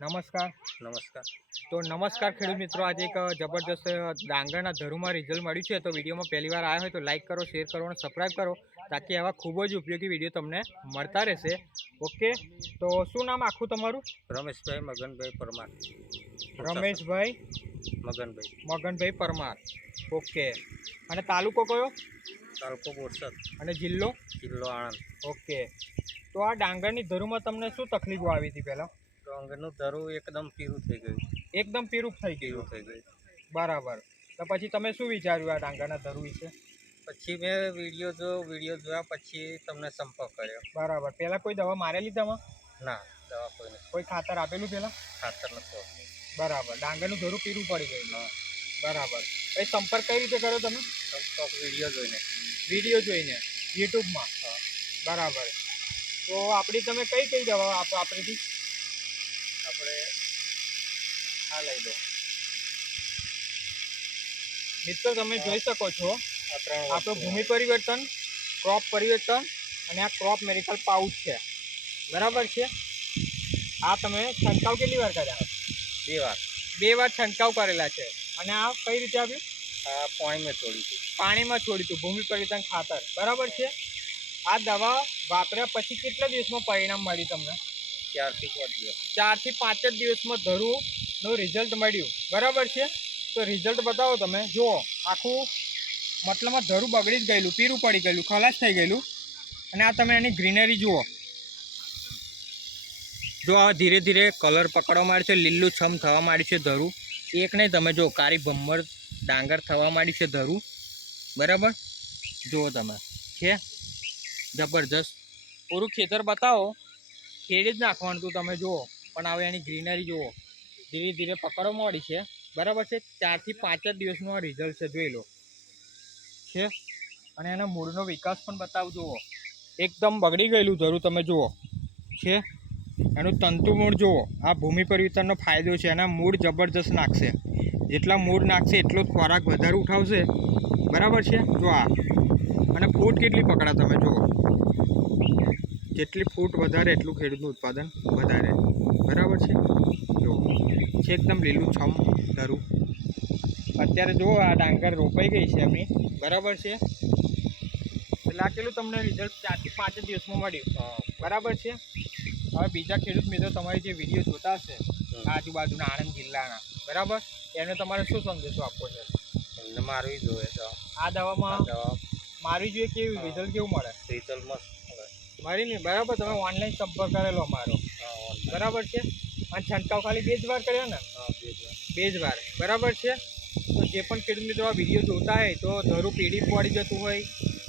નમસ્કાર. નમસ્કાર. તો નમસ્કાર ખેડૂત મિત્રો આજે એક જબરજસ્ત ડાંગરના ધરુમાં રિઝલ્ટ મળ્યું છે. તો વિડીયોમાં પહેલી વાર આવ્યા હોય તો લાઇક કરો શેર કરો અને સબસ્ક્રાઈબ કરો તાકી આવા ખૂબ જ ઉપયોગી વીડિયો તમને મળતા રહેશે. ઓકે? તો શું નામ આખું તમારું? રમેશભાઈ મગનભાઈ પરમાર. રમેશભાઈ મગનભાઈ. મગનભાઈ પરમાર. ઓકે. અને તાલુકો કયો? તાલુકો બોરસદ. અને જિલ્લો? જિલ્લો આણંદ. ઓકે. તો આ ડાંગરની ધરુમાં તમને શું તકલીફો આવી હતી પહેલાં? તો અંગનું ધરું એકદમ પીરું થઈ ગયું. એકદમ પીરું થઈ ગયું. થઈ ગયું. બરાબર. તો પછી તમે શું વિચાર્યું આ ડાંગરના ધરું વિશે? પછી મેં વીડિયો જો વીડિયો જોયા પછી તમને સંપર્ક કર્યો. બરાબર. પહેલાં કોઈ દવા મારેલી તમે ના દવા કોઈ નથી. કોઈ ખાતર આપેલું પહેલાં? ખાતર નથી બરાબર. ડાંગરનું ધરું પીરું પડી ગયું. હા. બરાબર. એ સંપર્ક કઈ રીતે કર્યો તમે? સંપર્ક વીડિયો જોઈને. વીડિયો જોઈને. યુટ્યુબમાં? બરાબર. તો આપણી તમે કઈ કઈ દવા આપો આપણીથી આપણે આ લઈ લો. મિત્રો તમે જોઈ શકો છો. આપણો. ભૂમિ પરિવર્તન ક્રોપ પરિવર્તન અને આ ક્રોપ મેડિકલ પાઉચ છે. બરાબર છે? આ તમે છંટકાવ કેટલી વાર કર્યા? બે વાર. બે વાર છંટકાવ કરેલા છે. અને આ કઈ રીતે આવ્યું? પાણીમાં પાણી મેં પાણીમાં છોડ્યું હતું ભૂમિ પરિવર્તન ખાતર. બરાબર છે? આ દવા વાપર્યા પછી કેટલા દિવસમાં પરિણામ મળ્યું તમને? ચારથી પાંચ દિવસ. ચારથી પાંચ જ દિવસમાં ધરુનું રિઝલ્ટ મળ્યું. બરાબર છે? તો રિઝલ્ટ બતાવો તમે. જુઓ, આખું મતલબમાં ધરું બગડી જ ગયેલું, પીરું પડી ગયેલું, ખલાસ થઈ ગયેલું. અને આ તમે એની ગ્રીનરી જુઓ. જો આ ધીરે ધીરે કલર પકડવા માંડ્યું છે, લીલું છમ થવા માંડ્યું છે ધરું. એક નહીં, તમે જો કારી ભમ્મર ડાંગર થવા માંડ્યું છે ધરું. બરાબર? જુઓ તમે. છે? જબરજસ્ત. પૂરું ખેતર બતાવો. ખેડી જ નાખવાનું તું તમે, જુઓ. પણ હવે એની ગ્રીનરી જુઓ. ધીરે ધીરે પકડો મળી છે. બરાબર છે? ચારથી પાંચ જ દિવસનું આ રિઝલ્ટ છે, જોઈ લો. છે? અને એના મૂળનો વિકાસ પણ બતાવ, જુઓ. એકદમ બગડી ગયેલું ધરું, તમે જુઓ. છે? એનું તંતુ મૂળ, જુઓ. આ ભૂમિ પરિવર્તનનો ફાયદો છે. એના મૂળ જબરજસ્ત નાખશે. જેટલા મૂળ નાખશે, એટલો જ ખોરાક વધારે ઉઠાવશે. બરાબર છે? જો આ. અને ફૂટ કેટલી પકડા તમે, જુઓ. જેટલી ફૂટ વધારે, એટલું ખેડૂતનું ઉત્પાદન વધારે. બરાબર છે? છે એકદમ લીલું છમ ધરું. અત્યારે જુઓ આ ડાંગર રોપાઈ ગઈ છે એમની બરાબર છે? એટલે આ કેટલું તમને રિઝલ્ટ ચારથી પાંચ દિવસમાં મળ્યું. બરાબર છે? હવે બીજા ખેડૂત મિત્રો તમારી જે વીડિયો જોતા હશે આજુબાજુના આણંદ જિલ્લાના. બરાબર? એને તમારે શું સંદેશો આપવો છે? એમને મારવી જોઈએ તો. આ દવામાં દવા. મારી જોઈએ કેવું રિઝલ્ટ કેવું મળે? રિઝલ્ટ મસ્ત મળે. મારી નહીં બરાબર તમે ઓનલાઈન સંપર્ક કરેલો અમારો. બરાબર છે? અને છંટકાવ ખાલી બે જ વાર કર્યો ને? બે જ વાર. બરાબર છે? તો જે પણ ખેડૂત મિત્રો આ વીડિયો જોતા હોય તો ધરું પીડી પડી જતું હોય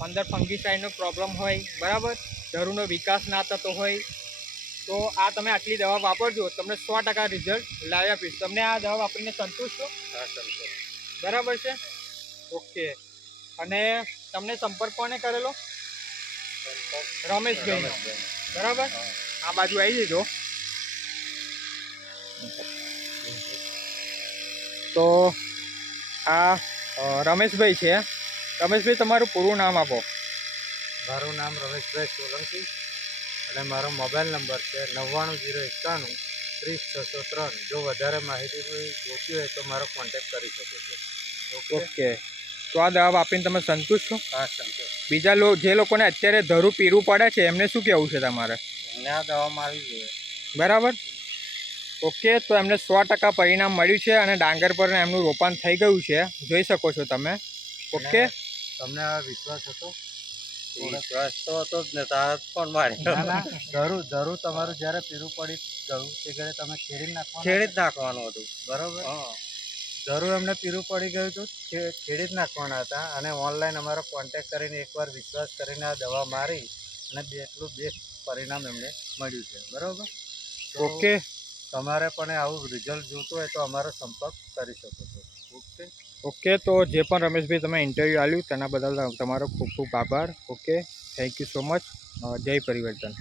અંદર ફંગીસાઇડનો પ્રોબ્લેમ હોય બરાબર? ધરુનો વિકાસ ના થતો હોય. તો આ તમે આટલી દવા વાપરજો તમને સો ટકા રિઝલ્ટ લાવી આપીશ. તમને આ દવા વાપરીને સંતુષ્ટ છો? હા, સંતોષ. બરાબર છે? ઓકે અને તમને સંપર્ક કોને કરેલો? રમેશભાઈનો. રમેશભાઈ. બરાબર? આ બાજુ આવી જજો. તો આ રમેશભાઈ છે. રમેશભાઈ તમારું પૂરું નામ આપો. મારું નામ રમેશભાઈ સોલંકી અને મારો મોબાઈલ નંબર છે નવ્વાણું જીરો એકાણું ત્રીસ છસો ત્રણ. જો વધારે માહિતી જોતી હોય તો મારો કોન્ટેક્ટ કરી શકો છો. ઓકે. તો આ દવા આપીને તમે સંતુષ્ટ છો? હા સંતોષ બીજા લો જે લોકોને અત્યારે ધરું પીરું પડે છે એમને શું કહેવું છે તમારે? એમને આ દવામાં આવી જોઈએ. બરાબર? ઓકે તો એમને સો ટકા પરિણામ મળ્યું છે અને ડાંગર પર એમનું રોપાણ થઈ ગયું છે. જોઈ શકો છો તમે. ઓકે? તમને આ વિશ્વાસ હતો? વિશ્વાસ તો હતો જ ને તાર પણ મારી જરૂર જરૂર તમારું જ્યારે પીરું પડી ગયું તે ઘરે તમે ખેડી નાખવાનું ખેડી જ નાખવાનું હતું. બરાબર? જરૂર એમને પીરું પડી ગયું હતું ખે- ખેડી જ નાખવાના હતા. અને ઓનલાઈન અમારો કોન્ટેક્ટ કરીને એકવાર વિશ્વાસ કરીને આ દવા મારી અને બે એટલું બેસ્ટ પરિણામ એમને મળ્યું છે. બરાબર? ઓકે. તમારે પણ આવું રિઝલ્ટ જોતું હોય તો અમારો સંપર્ક કરી શકો છો. ઓકે. ઓકે તો જે પણ રમેશભાઈ તમે ઇન્ટરવ્યૂ આપ્યું તેના બદલ તમારો ખૂબ ખૂબ આભાર. Okay thank you so much જય પરિવર્તન.